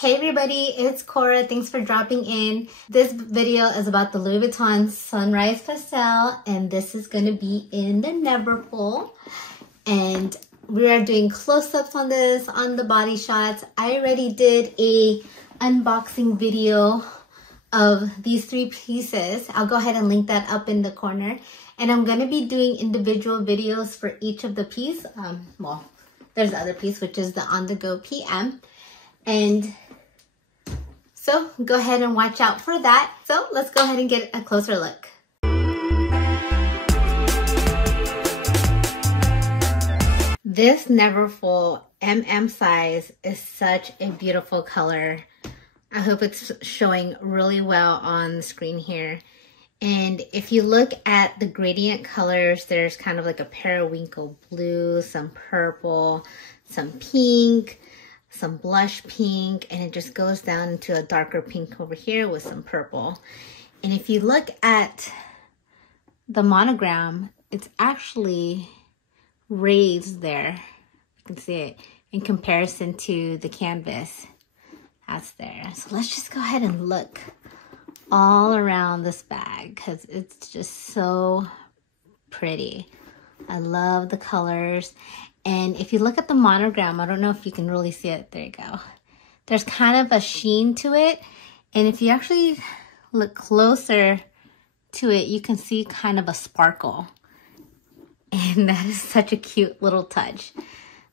Hey everybody, it's Cora. Thanks for dropping in. This video is about the Louis Vuitton Sunrise Pastel, and this is going to be in the Neverful. And we are doing close-ups on this, on the body shots. I already did a unboxing video of these three pieces. I'll go ahead and link that up in the corner. And I'm going to be doing individual videos for each of the piece. Well, there's the other piece, which is the On The Go PM. And so go ahead and watch out for that. So let's go ahead and get a closer look. This Neverful size is such a beautiful color. I hope it's showing really well on the screen here. And if you look at the gradient colors, there's kind of like a periwinkle blue, some purple, some pink, some blush pink, and it just goes down into a darker pink over here with some purple. And if you look at the monogram, it's actually raised there. You can see it in comparison to the canvas. That's there. So let's just go ahead and look all around this bag because it's just so pretty. I love the colors. And if you look at the monogram, I don't know if you can really see it. There you go. There's kind of a sheen to it. And if you actually look closer to it, you can see kind of a sparkle. And that is such a cute little touch.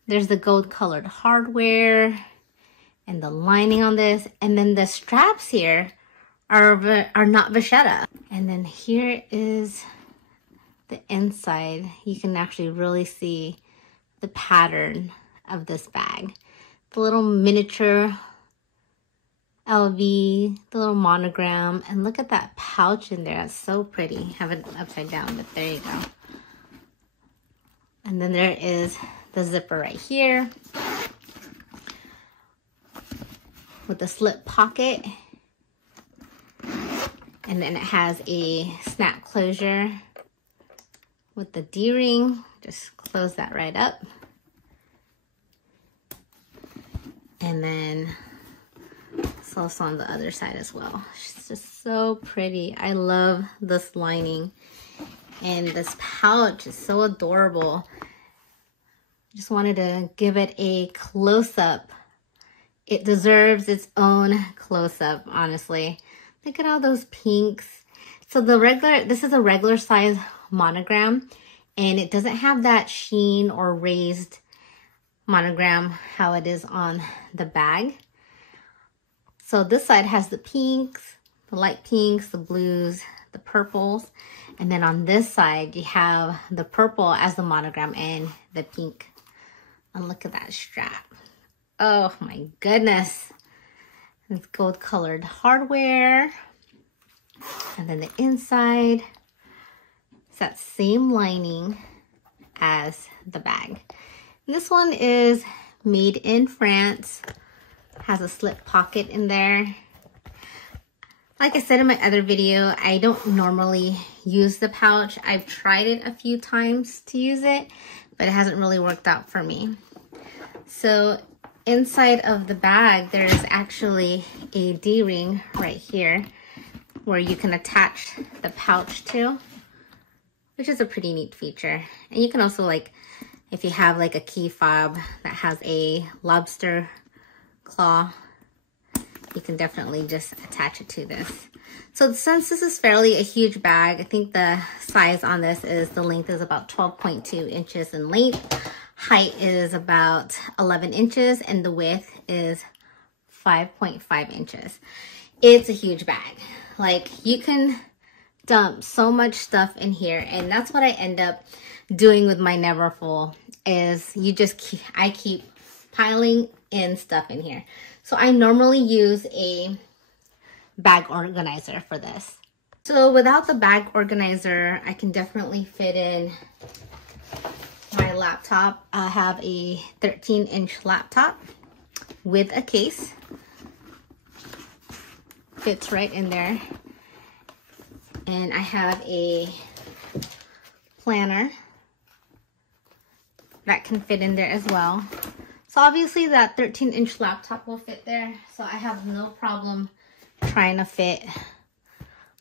There's the gold colored hardware and the lining on this. And then the straps here are not vachetta. And then here is the inside. You can actually really see the pattern of this bag. The little miniature LV, the little monogram, and look at that pouch in there. That's so pretty. Have it upside down, but there you go. And then there is the zipper right here with the slip pocket. And then it has a snap closure with the D-ring. Just close that right up. And then it's also on the other side as well. It's just so pretty. I love this lining. And this pouch is so adorable. Just wanted to give it a close-up. It deserves its own close-up, honestly. Look at all those pinks. So this is a regular size monogram. And it doesn't have that sheen or raised monogram how it is on the bag. So this side has the pinks, the light pinks, the blues, the purples. And then on this side, you have the purple as the monogram and the pink. And look at that strap. Oh my goodness. It's gold colored hardware. And then the inside. It's that same lining as the bag. And this one is made in France. Has a slip pocket in there. Like I said in my other video, I don't normally use the pouch. I've tried it a few times to use it, but it hasn't really worked out for me. So inside of the bag, there's actually a D-ring right here where you can attach the pouch to, which is a pretty neat feature. And you can also, like, if you have like a key fob that has a lobster claw, you can definitely just attach it to this. So since this is fairly a huge bag, I think the size on this is, the length is about 12.2 inches in length. Height is about 11 inches and the width is 5.5 inches. It's a huge bag. Like, you can dump so much stuff in here, and that's what I end up doing with my Neverful is I keep piling in stuff in here. So I normally use a bag organizer for this. So without the bag organizer, I can definitely fit in my laptop. I have a 13-inch laptop with a case. Fits right in there. And I have a planner that can fit in there as well. So So obviously that 13-inch laptop will fit there. So I have no problem trying to fit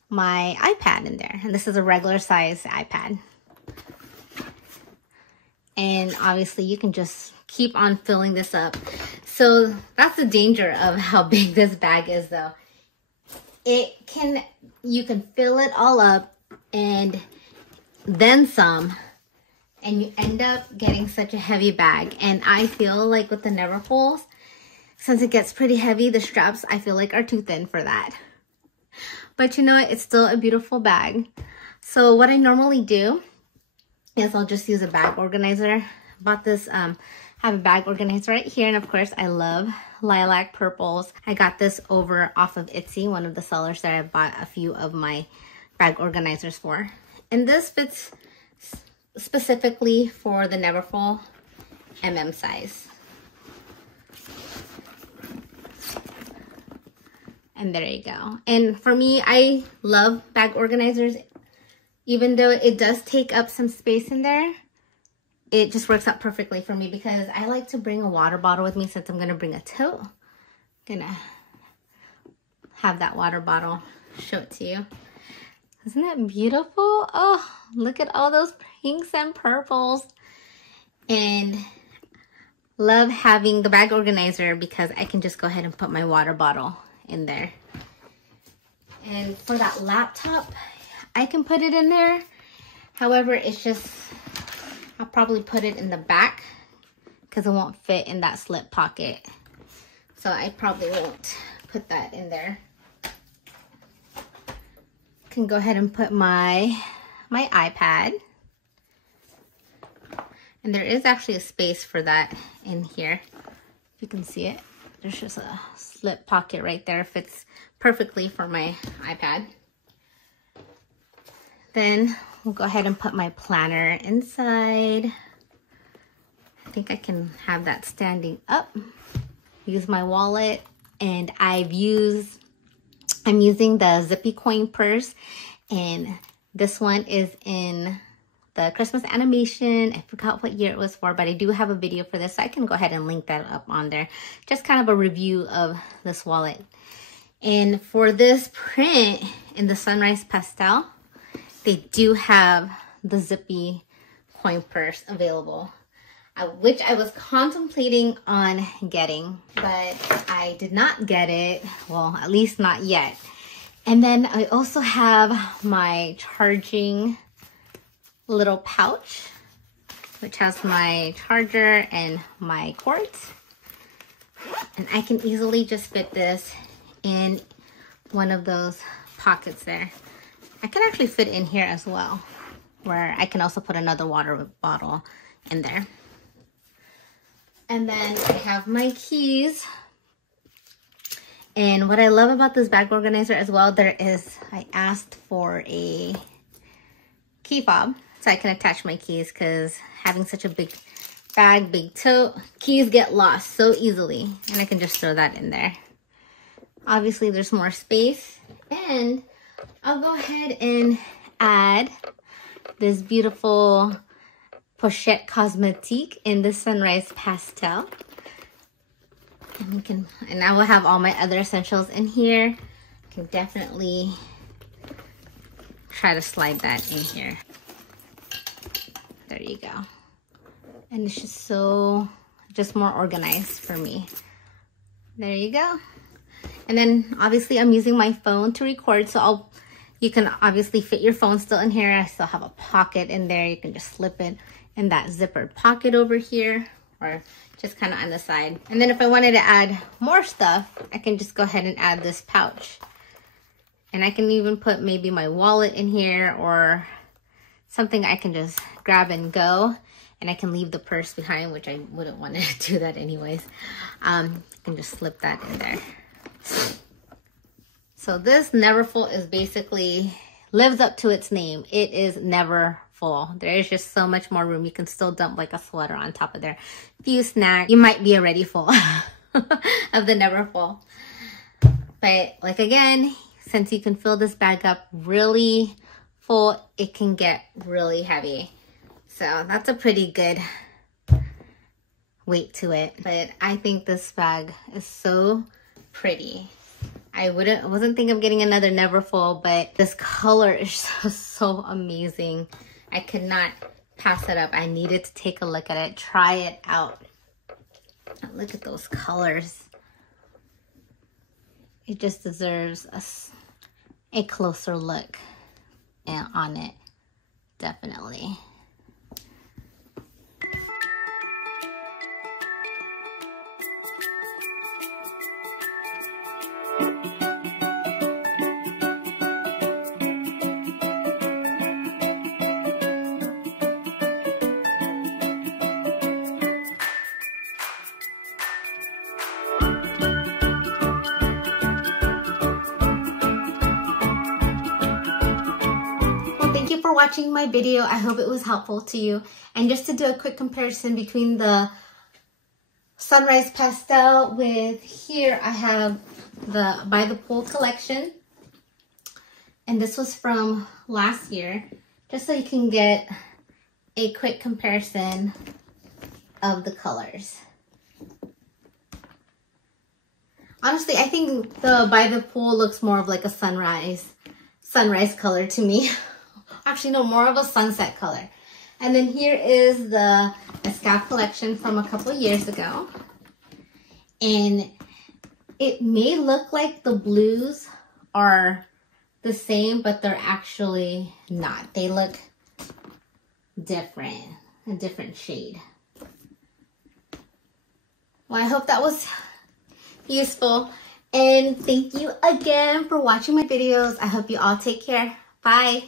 my iPad in there. And this is a regular size iPad. And obviously you can just keep on filling this up. So that's the danger of how big this bag is though. You can fill it all up and then some, and you end up getting such a heavy bag. And I feel like with the Neverfulls, since it gets pretty heavy, the straps I feel like are too thin for that. But you know what? It's still a beautiful bag. So what I normally do is I'll just use a bag organizer. Bought this, have a bag organizer right here. And of course, I love lilac purples. I got this over off of Etsy, one of the sellers that I bought a few of my bag organizers for. And this fits specifically for the Neverful size. And there you go. And for me, I love bag organizers. Even though it does take up some space in there, it just works out perfectly for me because I like to bring a water bottle with me since I'm gonna bring a tote. I'm gonna have that water bottle, show it to you. Isn't that beautiful? Oh, look at all those pinks and purples. And love having the bag organizer because I can just go ahead and put my water bottle in there. And for that laptop, I can put it in there. However, it's just, I'll probably put it in the back because it won't fit in that slip pocket. So I probably won't put that in there. Can go ahead and put my iPad. And there is actually a space for that in here. If you can see it, there's just a slip pocket right there. Fits perfectly for my iPad. Then we'll go ahead and put my planner inside. I think I can have that standing up. Use my wallet, and I'm using the Zippy coin purse, and this one is in the Christmas animation. I forgot what year it was for, but I do have a video for this, so I can go ahead and link that up on there. Just kind of a review of this wallet. And for this print in the Sunrise Pastel, they do have the Zippy coin purse available, which I was contemplating on getting, but I did not get it. Well, at least not yet. And then I also have my charging little pouch, which has my charger and my cords. And I can easily just fit this in one of those pockets there. I can actually fit in here as well, where I can also put another water bottle in there. And then I have my keys. And what I love about this bag organizer as well, I asked for a key fob so I can attach my keys, because having such a big bag, big tote, keys get lost so easily. And I can just throw that in there. Obviously there's more space, and I'll go ahead and add this beautiful pochette Cosmetic in the Sunrise Pastel. And I will have all my other essentials in here. I can definitely try to slide that in here. There you go. And it's just more organized for me. There you go. And then obviously I'm using my phone to record, so you can obviously fit your phone still in here. I still have a pocket in there. You can just slip it in that zippered pocket over here, or just kind of on the side. And then if I wanted to add more stuff, I can just go ahead and add this pouch. And I can even put maybe my wallet in here, or something I can just grab and go. And I can leave the purse behind, which I wouldn't want to do that anyways. I can just slip that in there. So this Neverful is basically, lives up to its name. It is never full. There is just so much more room. You can still dump like a sweater on top of there. If you snack, you might be already full of the Neverful. But like again, since you can fill this bag up really full, it can get really heavy. So that's a pretty good weight to it. But I think this bag is so pretty. I wasn't thinking of getting another Neverfull, but this color is so amazing. I could not pass it up. I needed to take a look at it, try it out. Look at those colors. It just deserves a closer look on it, definitely. Thank you for watching my video. I hope it was helpful to you. And just to do a quick comparison between the Sunrise Pastel with here, I have the By the Pool collection. And this was from last year, just so you can get a quick comparison of the colors. Honestly, I think the By the Pool looks more of like a sunrise color to me. Actually, no, more of a sunset color. And then here is the Escale collection from a couple years ago. And it may look like the blues are the same, but they're actually not. They look different, a different shade. Well, I hope that was useful. And thank you again for watching my videos. I hope you all take care. Bye.